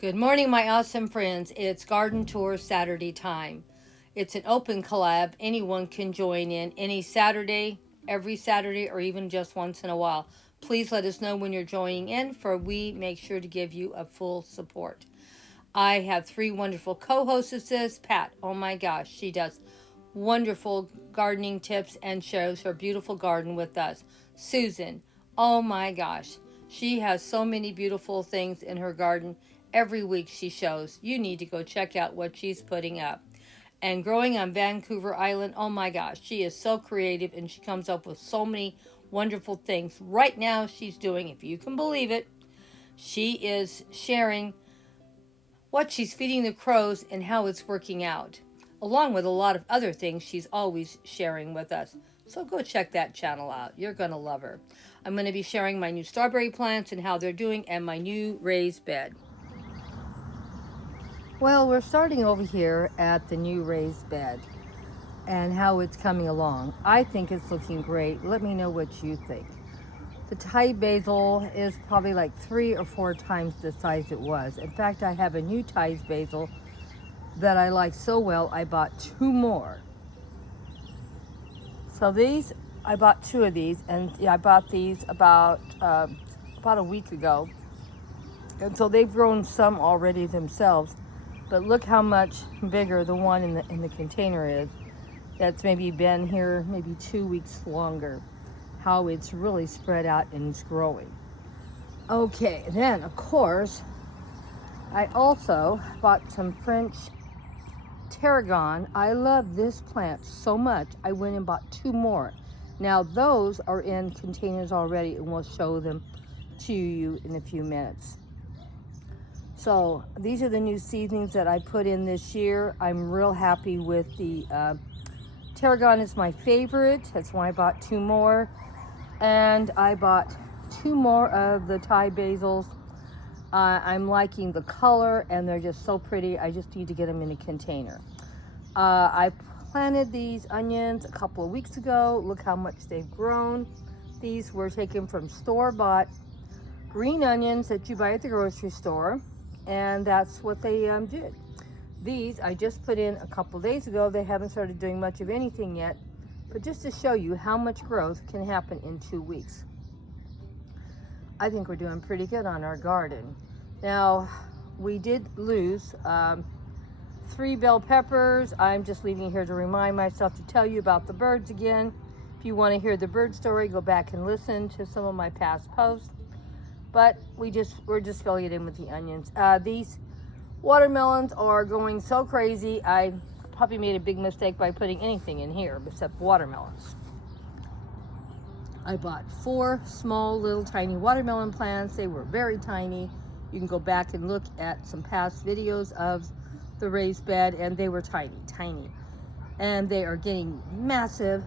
Good morning, my awesome friends. It's Garden Tour Saturday time. It's an open collab. Anyone can join in any Saturday, every Saturday, or even just once in a while. Please let us know when you're joining in, for we make sure to give you a full support. I have three wonderful co-hostesses. Pat, oh my gosh, she does wonderful gardening tips and shows her beautiful garden with us. Susan, oh my gosh, she has so many beautiful things in her garden. Every week she shows. You need to go check out what she's putting up. And growing on Vancouver Island, oh my gosh, she is so creative and she comes up with so many wonderful things. Right now she's doing, if you can believe it, she is sharing what she's feeding the crows and how it's working out, along with a lot of other things she's always sharing with us. So go check that channel out. You're going to love her. I'm going to be sharing my new strawberry plants and how they're doing, and my new raised bed. Well, we're starting over here at the new raised bed and how it's coming along. I think it's looking great. Let me know what you think. The Thai basil is probably like 3 or 4 times the size it was. In fact, I have a new Thai basil that I like so well, I bought 2 more. So these, I bought 2 of these, and I bought these about a week ago. And so they've grown some already themselves. But look how much bigger the one in the container is. That's maybe been here maybe 2 weeks longer. How it's really spread out and it's growing. Okay, then of course, I also bought some French tarragon. I love this plant so much, I went and bought 2 more. Now those are in containers already, and we'll show them to you in a few minutes. So these are the new seedlings that I put in this year. I'm real happy with the tarragon is my favorite. That's why I bought 2 more. And I bought 2 more of the Thai basils. I'm liking the color and they're just so pretty. I just need to get them in a container. I planted these onions a couple of weeks ago. Look how much they've grown. These were taken from store-bought green onions that you buy at the grocery store. And that's what they did. These I just put in a couple days ago. They haven't started doing much of anything yet, but just to show you how much growth can happen in 2 weeks. I think we're doing pretty good on our garden. Now, we did lose 3 bell peppers. I'm just leaving here to remind myself to tell you about the birds again. If you want to hear the bird story, go back and listen to some of my past posts. But we're just filling it in with the onions. These watermelons are going so crazy. I probably made a big mistake by putting anything in here except watermelons. I bought 4 small little tiny watermelon plants. They were very tiny. You can go back and look at some past videos of the raised bed, and they were tiny. And they are getting massive,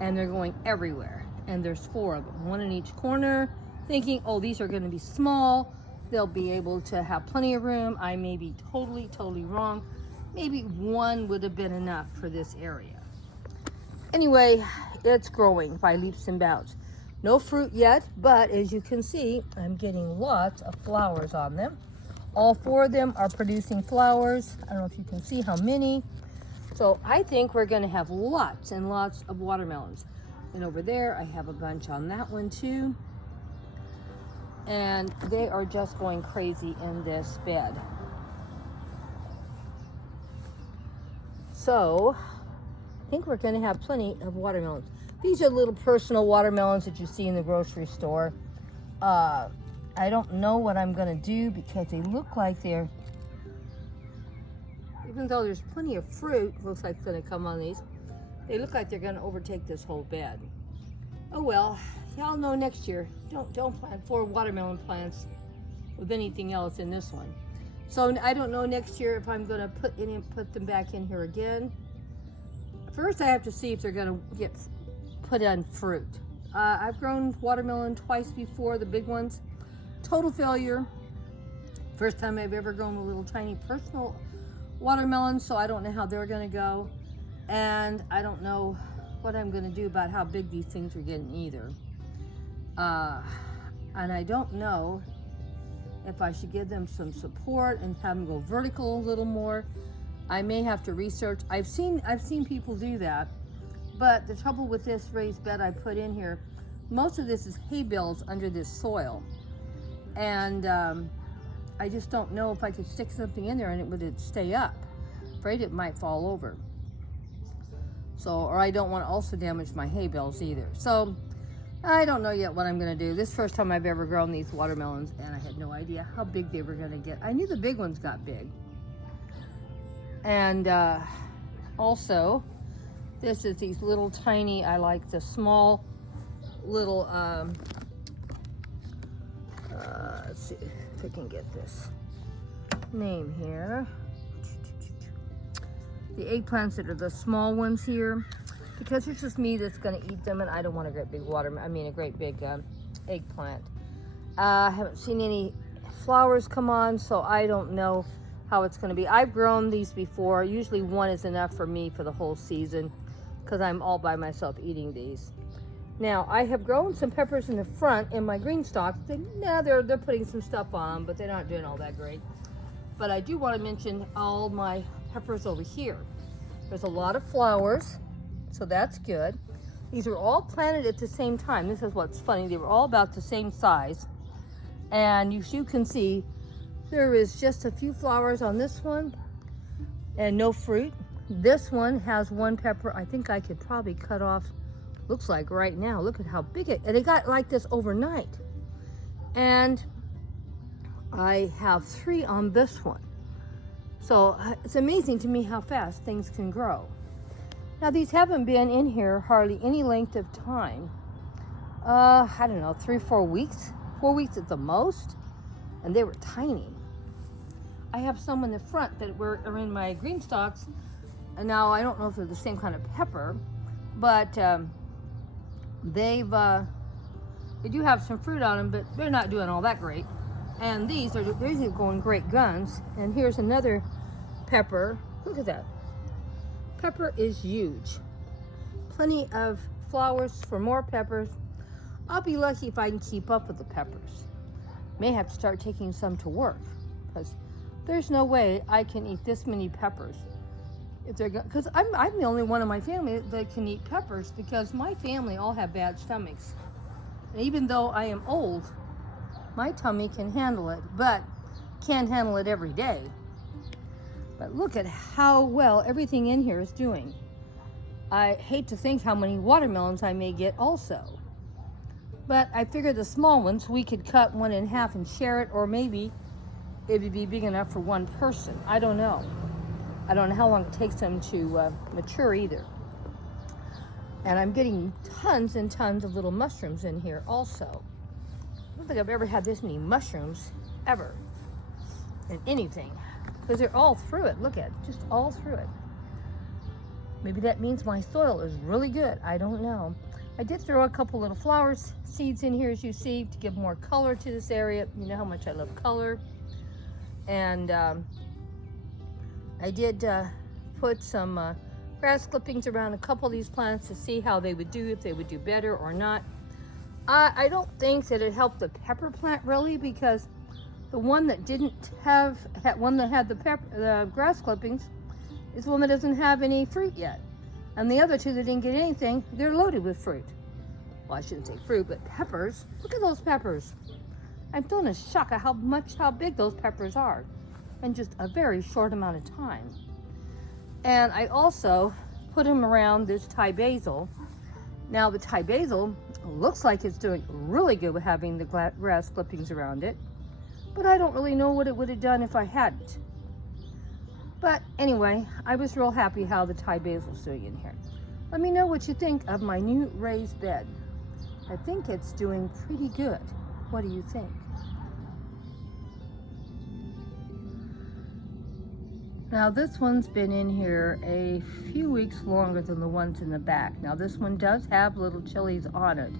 and they're going everywhere. And there's 4 of them, 1 in each corner. Thinking, oh, these are going to be small. They'll be able to have plenty of room. I may be totally wrong. Maybe 1 would have been enough for this area. Anyway, it's growing by leaps and bounds. No fruit yet, but as you can see, I'm getting lots of flowers on them. All 4 of them are producing flowers. I don't know if you can see how many. So I think we're going to have lots and lots of watermelons. And over there, I have a bunch on that one too. And they are just going crazy in this bed. So I think we're going to have plenty of watermelons. These are little personal watermelons that you see in the grocery store. I don't know what I'm going to do because they look like they're, even though there's plenty of fruit, looks like it's going to come on these, they look like they're going to overtake this whole bed. Oh well, y'all know next year, don't plant 4 watermelon plants with anything else in this one. So I don't know next year if I'm going to put them back in here again. First I have to see if they're going to get put on fruit. I've grown watermelon twice before, the big ones. Total failure. First time I've ever grown a little tiny personal watermelon, so I don't know how they're going to go. And I don't know what I'm going to do about how big these things are getting either. And I don't know if I should give them some support and have them go vertical a little more. I may have to research. I've seen people do that, but the trouble with this raised bed I put in here, most of this is hay bales under this soil, and I just don't know if I could stick something in there and it would stay up. Afraid it might fall over. So, or I don't want to also damage my hay bales either. So I don't know yet what I'm going to do. This is the first time I've ever grown these watermelons, and I had no idea how big they were going to get. I knew the big ones got big. And also, this is these little tiny, I like the small little, let's see if I can get this name here. The eggplants that are the small ones here, because it's just me that's going to eat them, and I don't want a great big a great big eggplant. I haven't seen any flowers come on, so I don't know how it's going to be. I've grown these before. Usually one is enough for me for the whole season, because I'm all by myself eating these. Now, I have grown some peppers in the front in my green stalk. They're putting some stuff on them, but they're not doing all that great. But I do want to mention all my peppers over here. There's a lot of flowers, so that's good. These were all planted at the same time. This is what's funny. They were all about the same size. And you can see there is just a few flowers on this one and no fruit. This one has one pepper. I think I could probably cut off, looks like right now. Look at how big and it got like this overnight. And I have 3 on this one. So it's amazing to me how fast things can grow. Now these haven't been in here hardly any length of time. I don't know, 3-4 weeks, 4 weeks at the most, and they were tiny. I have some in the front that are in my green stalks, and now I don't know if they're the same kind of pepper, but they do have some fruit on them, but they're not doing all that great. And these are going great guns. And here's another pepper. Look at that. Pepper is huge. Plenty of flowers for more peppers. I'll be lucky if I can keep up with the peppers. May have to start taking some to work, because there's no way I can eat this many peppers. Because I'm the only one in my family that can eat peppers, because my family all have bad stomachs. And even though I am old, my tummy can handle it, but can't handle it every day. But look at how well everything in here is doing. I hate to think how many watermelons I may get also. But I figured the small ones, we could cut one in half and share it, or maybe it would be big enough for one person. I don't know. I don't know how long it takes them to mature either. And I'm getting tons and tons of little mushrooms in here also. I don't think I've ever had this many mushrooms ever in anything, because they're all through it. Look at it, just all through it. Maybe that means my soil is really good. I don't know. I did throw a couple little flower seeds in here, as you see, to give more color to this area. You know how much I love color. And I did put some grass clippings around a couple of these plants to see how they would do, if they would do better or not. I don't think that it helped the pepper plant really, because the one that didn't have, one that had the grass clippings is the one that doesn't have any fruit yet. And the other two that didn't get anything, they're loaded with fruit. Well, I shouldn't say fruit, but peppers. Look at those peppers. I'm still in a shock at how big those peppers are in just a very short amount of time. And I also put them around this Thai basil. Now the Thai basil looks like it's doing really good with having the grass clippings around it, but I don't really know what it would have done if I hadn't. But anyway, I was real happy how the Thai basil's doing in here. Let me know what you think of my new raised bed. I think it's doing pretty good. What do you think? Now this one's been in here a few weeks longer than the ones in the back. Now this one does have little chilies on it,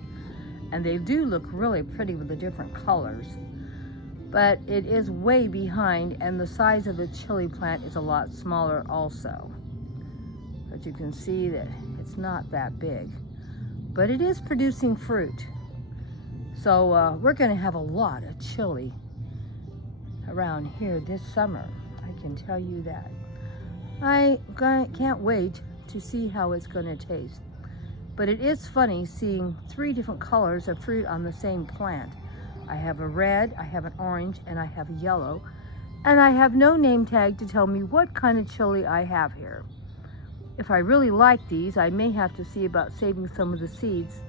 and they do look really pretty with the different colors. But it is way behind, and the size of the chili plant is a lot smaller also. But you can see that it's not that big. But it is producing fruit. So we're gonna have a lot of chili around here this summer. I can tell you that. I can't wait to see how it's going to taste. But it is funny seeing 3 different colors of fruit on the same plant. I have a red, I have an orange, and I have a yellow. And I have no name tag to tell me what kind of chili I have here. If I really like these, I may have to see about saving some of the seeds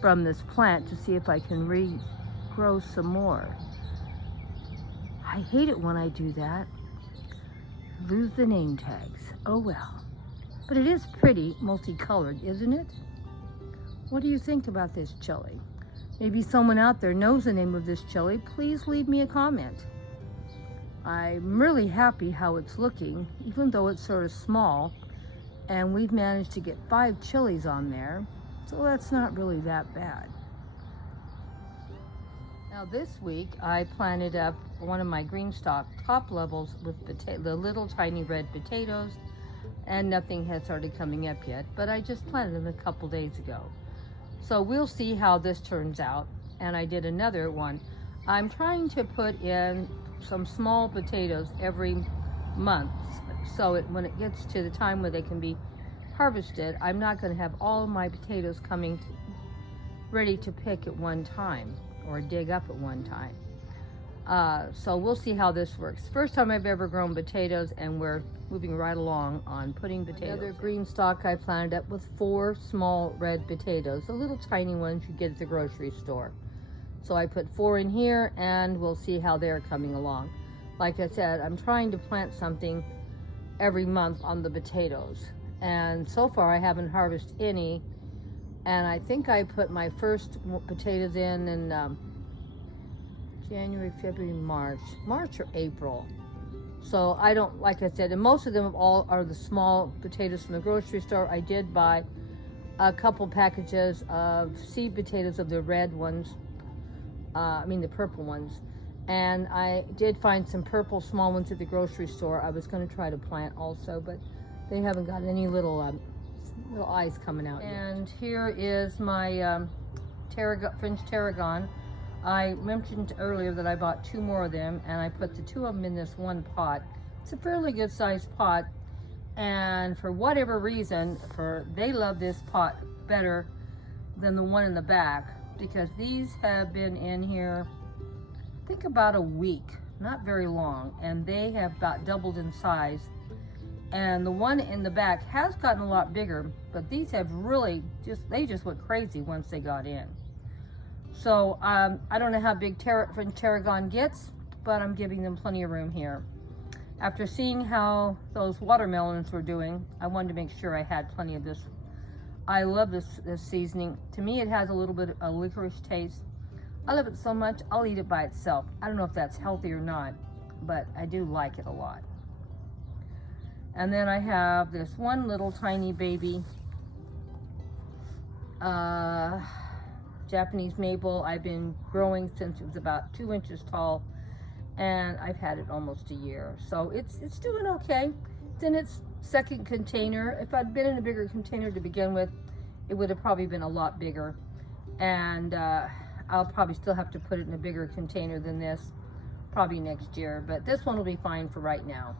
from this plant to see if I can regrow some more. I hate it when I do that. Lose the name tags. Oh well. But it is pretty multicolored, isn't it? What do you think about this chili? Maybe someone out there knows the name of this chili. Please leave me a comment. I'm really happy how it's looking, even though it's sort of small. And we've managed to get 5 chilies on there. So that's not really that bad. Now this week I planted up one of my green stock top levels with the little tiny red potatoes, and nothing has started coming up yet, but I just planted them a couple days ago. So we'll see how this turns out. And I did another one. I'm trying to put in some small potatoes every month, so when it gets to the time where they can be harvested, I'm not going to have all of my potatoes coming ready to pick at one time or dig up at one time. So we'll see how this works. First time I've ever grown potatoes, and we're moving right along on putting potatoes. Another green stalk I planted up with 4 small red potatoes, the little tiny ones you get at the grocery store. So I put 4 in here, and we'll see how they're coming along. Like I said, I'm trying to plant something every month on the potatoes, and so far I haven't harvested any. And I think I put my first potatoes in January, February, March or April. So I don't, like I said, and most of them all are the small potatoes from the grocery store. I did buy a couple packages of seed potatoes of the red ones, the purple ones. And I did find some purple small ones at the grocery store. I was going to try to plant also, but they haven't got any little eyes coming out yet. And here is my French tarragon. I mentioned earlier that I bought 2 more of them, and I put the 2 of them in this one pot. It's a fairly good sized pot, and for whatever reason, they love this pot better than the one in the back, because these have been in here, I think about a week, not very long, and they have about doubled in size. And the one in the back has gotten a lot bigger, but these have really they just went crazy once they got in. So I don't know how big French tarragon gets, but I'm giving them plenty of room here. After seeing how those watermelons were doing, I wanted to make sure I had plenty of this. I love this seasoning. To me, it has a little bit of a licorice taste. I love it so much, I'll eat it by itself. I don't know if that's healthy or not, but I do like it a lot. And then I have this one little tiny baby Japanese maple. I've been growing since it was about 2 inches tall, and I've had it almost a year. So it's doing okay. It's in its 2nd container. If I'd been in a bigger container to begin with, it would have probably been a lot bigger. And I'll probably still have to put it in a bigger container than this, probably next year. But this one will be fine for right now.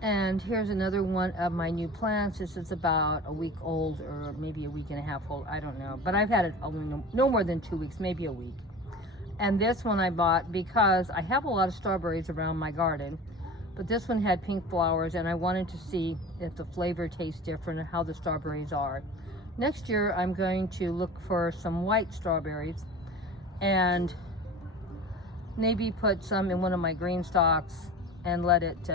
And here's another one of my new plants. This is about a week old, or maybe a week and a half old, I don't know. But I've had it no more than 2 weeks, maybe a week. And this one I bought because I have a lot of strawberries around my garden. But this one had pink flowers, and I wanted to see if the flavor tastes different and how the strawberries are. Next year, I'm going to look for some white strawberries and maybe put some in one of my green stalks and let it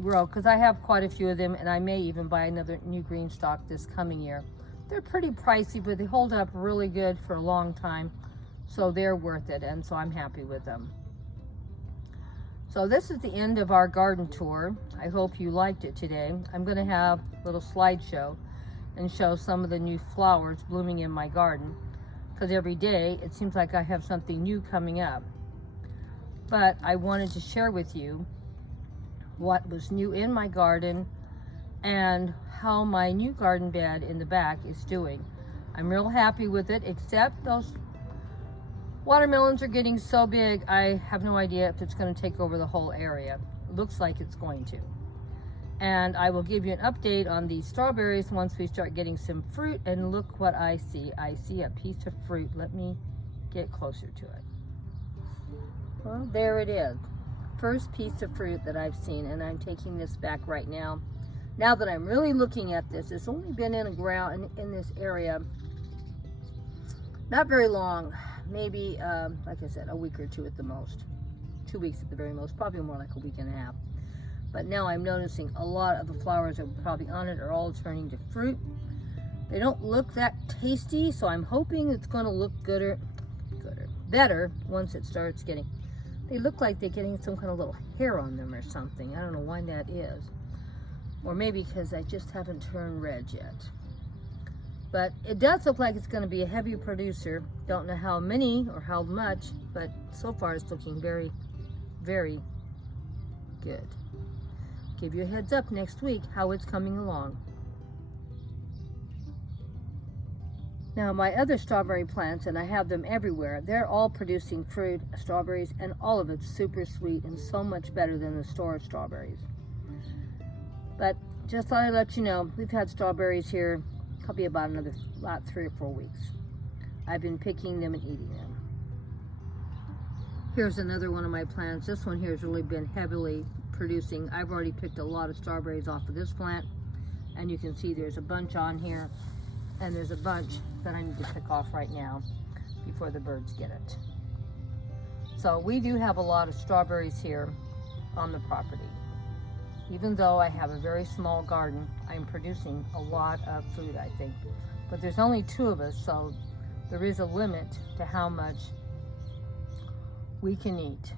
grow, because I have quite a few of them, and I may even buy another new green stalk this coming year. They're pretty pricey, but they hold up really good for a long time, so they're worth it, and so I'm happy with them. So this is the end of our garden tour. I hope you liked it today. I'm going to have a little slideshow and show some of the new flowers blooming in my garden, because every day it seems like I have something new coming up. But I wanted to share with you what was new in my garden and how my new garden bed in the back is doing. I'm real happy with it, except those Watermelons are getting so big, I have no idea if it's going to take over the whole area. It looks like it's going to. And I will give you an update on these strawberries once we start getting some fruit. And look what I see. I see a piece of fruit. Let me get closer to it. Well, there it is. First piece of fruit that I've seen, and I'm taking this back right now. Now that I'm really looking at this, it's only been in the ground in this area not very long, maybe like I said, a week or two at the most, 2 weeks at the very most, probably more like a week and a half. But now I'm noticing a lot of the flowers that are probably on it are all turning to fruit. They don't look that tasty, so I'm hoping it's going to look better once it starts getting. They look like they're getting some kind of little hair on them or something. I don't know why that is. Or maybe because I just haven't turned red yet. But it does look like it's going to be a heavy producer. Don't know how many or how much, but so far it's looking very, very good. Give you a heads up next week how it's coming along. Now my other strawberry plants, and I have them everywhere, they're all producing fruit, strawberries, and all of it's super sweet and so much better than the store strawberries. But just thought I'd let you know, we've had strawberries here probably about another 3 or 4 weeks. I've been picking them and eating them. Here's another one of my plants. This one here has really been heavily producing. I've already picked a lot of strawberries off of this plant, and you can see there's a bunch on here, and there's a bunch that I need to pick off right now before the birds get it. So we do have a lot of strawberries here on the property. Even though I have a very small garden, I'm producing a lot of food, I think. But there's only 2 of us, so there is a limit to how much we can eat.